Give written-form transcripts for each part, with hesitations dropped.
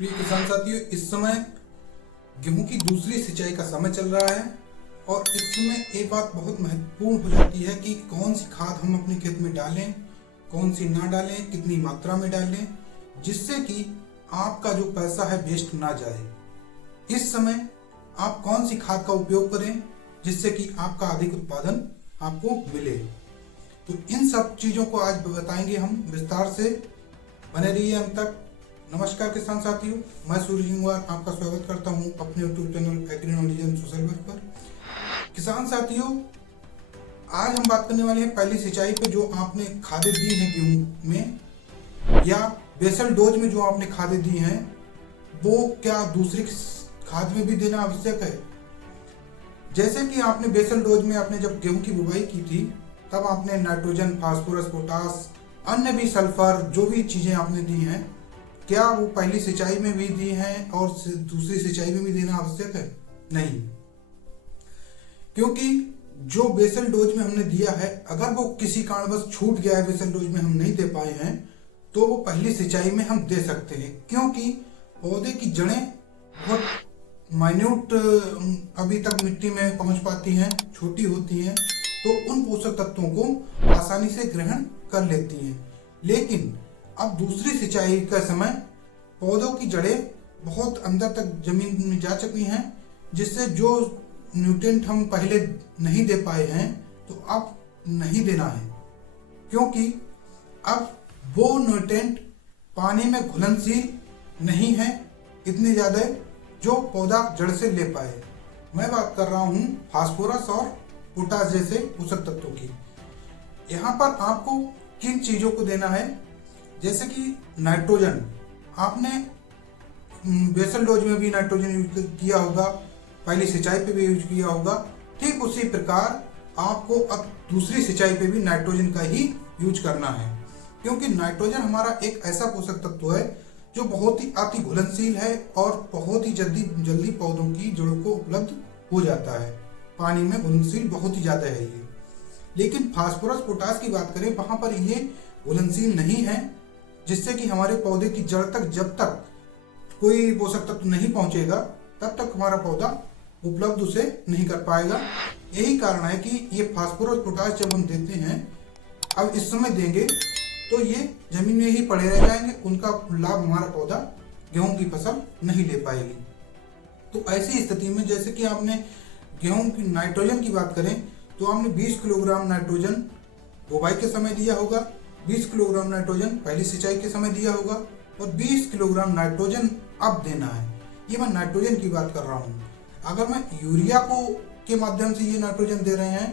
प्रिय किसान साथियों, इस समय गेहूं की दूसरी सिंचाई का समय चल रहा है और इस समय एक बात बहुत महत्वपूर्ण हो जाती है कि कौन सी खाद हम अपने खेत में डालें, कौन सी ना डालें, कितनी मात्रा में डालें, जिससे कि आपका जो पैसा है वेस्ट ना जाए। इस समय आप कौन सी खाद का उपयोग करें जिससे कि आपका अधिक उत्पादन आपको मिले। तो इन सब चीज़ों को आज बताएंगे हम विस्तार से। बने रहिए अंत तक। नमस्कार किसान साथियों, मैं सूरज गंगवार आपका स्वागत करता हूं अपने YouTube channel agri knowledge and social work पर। किसान साथियों, आज हम बात करने वाले हैं पहली सिंचाई पे जो आपने खादें दी हैं गेहूं में, या बेसल डोज में जो आपने खादें दी हैं, वो क्या दूसरी खाद में भी देना आवश्यक है। जैसे कि आपने बेसल डोज में आपने जब गेहूं की बुवाई की थी तब आपने नाइट्रोजन, फास्फोरस, पोटास, अन्य भी सल्फर, जो भी चीजें आपने दी हैं, क्या वो पहली सिंचाई में भी दी हैं और दूसरी सिंचाई में भी देना आवश्यक है? नहीं, क्योंकि जो बेसल डोज में हमने दिया है, अगर वो किसी कारणवश छूट गया है, बेसल डोज में हम नहीं दे पाए हैं, तो वो पहली सिंचाई में हम दे सकते हैं। क्योंकि पौधे की जड़ें बहुत माइन्यूट अभी तक मिट्टी में पहुंच पाती हैं, छोटी होती हैं, तो उन पोषक तत्वों को आसानी से ग्रहण कर लेती हैं। लेकिन अब दूसरी सिंचाई का समय पौधों की जड़ें बहुत अंदर तक जमीन में जा चुकी हैं, जिससे जो न्यूट्रिएंट हम पहले नहीं दे पाए हैं तो अब नहीं देना है, क्योंकि अब वो न्यूट्रिएंट पानी में घुलनशील नहीं है इतने ज़्यादा जो पौधा जड़ से ले पाए। मैं बात कर रहा हूँ फास्फोरस और पोटास जैसे पोषक तत्वों की। यहाँ पर आपको किन चीज़ों को देना है, जैसे कि नाइट्रोजन, आपने बेसल डोज में भी नाइट्रोजन यूज किया होगा, पहली सिंचाई पे भी यूज किया होगा। ठीक उसी प्रकार आपको अब दूसरी सिंचाई पे भी नाइट्रोजन का ही यूज करना है, क्योंकि नाइट्रोजन हमारा एक ऐसा पोषक तत्व है जो बहुत ही अति घुलनशील है और बहुत ही जल्दी पौधों की जड़ों को उपलब्ध हो जाता है। पानी में घुलनशील बहुत ही ज़्यादा है ये। लेकिन फास्फोरस, पोटास की बात करें, वहाँ पर ये घुलनशील नहीं है, जिससे कि हमारे पौधे की जड़ तक जब तक कोई पोषक तत्व नहीं पहुंचेगा तब तक हमारा पौधा उपलब्ध उसे नहीं कर पाएगा। यही कारण है कि ये फास्फोरस, पोटास जब हम देते हैं, अब इस समय देंगे तो ये जमीन में ही पड़े रह जाएंगे, उनका लाभ हमारा पौधा गेहूं की फसल नहीं ले पाएगी। तो ऐसी स्थिति में जैसे कि आपने गेहूं की नाइट्रोजन की बात करें तो आपने 20 किलोग्राम नाइट्रोजन बुवाई के समय दिया होगा, 20 किलोग्राम नाइट्रोजन पहली सिंचाई के समय दिया होगा और 20 किलोग्राम नाइट्रोजन अब देना है। ये मैं नाइट्रोजन की बात कर रहा हूँ। अगर मैं यूरिया को के माध्यम से ये नाइट्रोजन दे रहे हैं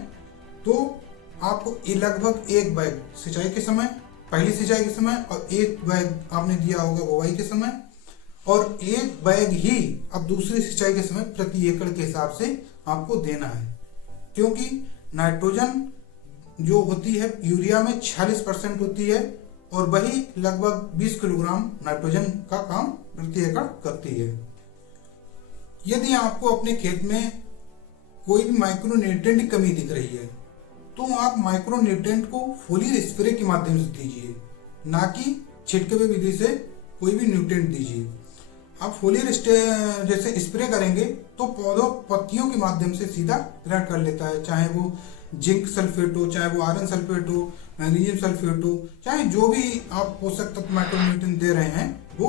तो आपको ये लगभग एक बैग सिंचाई के समय, पहली सिंचाई के समय, और एक बैग आपने दिया होगा बुवाई के समय, और एक बैग ही अब दूसरी सिंचाई के समय प्रति एकड़ के हिसाब से आपको देना है। क्योंकि नाइट्रोजन जो होती है यूरिया में 46% होती है और वही लगभग 20 किलोग्राम नाइट्रोजन का काम प्रति एकड़ करती है। यदि आपको अपने खेत में कोई भी माइक्रो न्यूट्रिएंट की कमी दिख रही है तो आप माइक्रो न्यूट्रिएंट को फोलियर स्प्रे के माध्यम से दीजिए, ना कि छिड़के विधि से कोई भी न्यूट्रिएंट दीजिए। आप फोलियर जैसे स्प्रे करेंगे तो पौधों पत्तियों के माध्यम से सीधा ग्रहण कर लेता है, चाहे वो जिंक सल्फेट हो, चाहे वो आयरन सल्फेट हो, मैग्नीशियम सल्फेट हो, चाहे जो भी आप पोषक तत्व माइक्रोन्यूट्रिएंट दे रहे हैं वो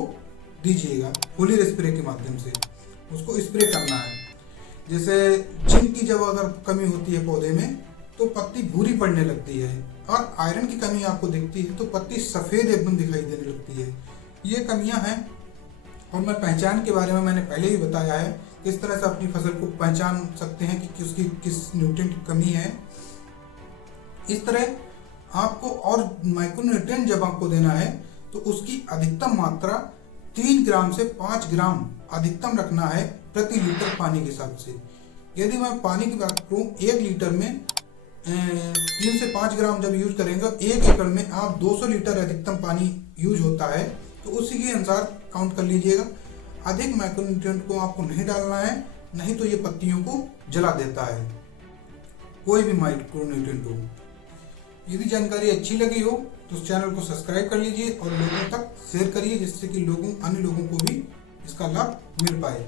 दीजिएगा फोलियर स्प्रे के माध्यम से। उसको स्प्रे करना है। जैसे जिंक की जब अगर कमी होती है पौधे में तो पत्ती भूरी पड़ने लगती है, और आयरन की कमी आपको दिखती है तो पत्ती सफ़ेद एकदम दिखाई देने लगती है। ये कमियां हैं और मैं पहचान के बारे में मैंने पहले ही बताया है, किस तरह से अपनी फसल को पहचान सकते हैं कि उसकी किस न्यूट्रिएंट की कमी है। इस तरह आपको और माइक्रो न्यूट्रिएंट जब आपको देना है तो उसकी अधिकतम मात्रा 3 ग्राम से 5 ग्राम अधिकतम रखना है प्रति लीटर पानी के हिसाब से। यदि मैं पानी की बात करूँ, 1 लीटर में 3 से 5 ग्राम जब यूज करेंगे, 1 एकड़ में आप 200 लीटर अधिकतम पानी यूज होता है, तो उसी के अनुसार काउंट कर लीजिएगा। अधिक माइक्रोन्यूट्रिएंट को आपको नहीं डालना है, नहीं तो ये पत्तियों को जला देता है, कोई भी माइक्रोन्यूट्रिएंट हो। यदि जानकारी अच्छी लगी हो तो उस चैनल को सब्सक्राइब कर लीजिए और लोगों तक शेयर करिए, जिससे कि अन्य लोगों को भी इसका लाभ मिल पाए।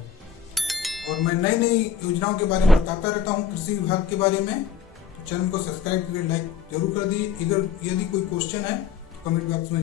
और मैं नई नई योजनाओं के बारे में बताता रहता हूँ, कृषि विभाग के बारे में। तो चैनल को सब्सक्राइब करके लाइक जरूर कर दीजिए। अगर यदि कोई क्वेश्चन है तो कमेंट बॉक्स में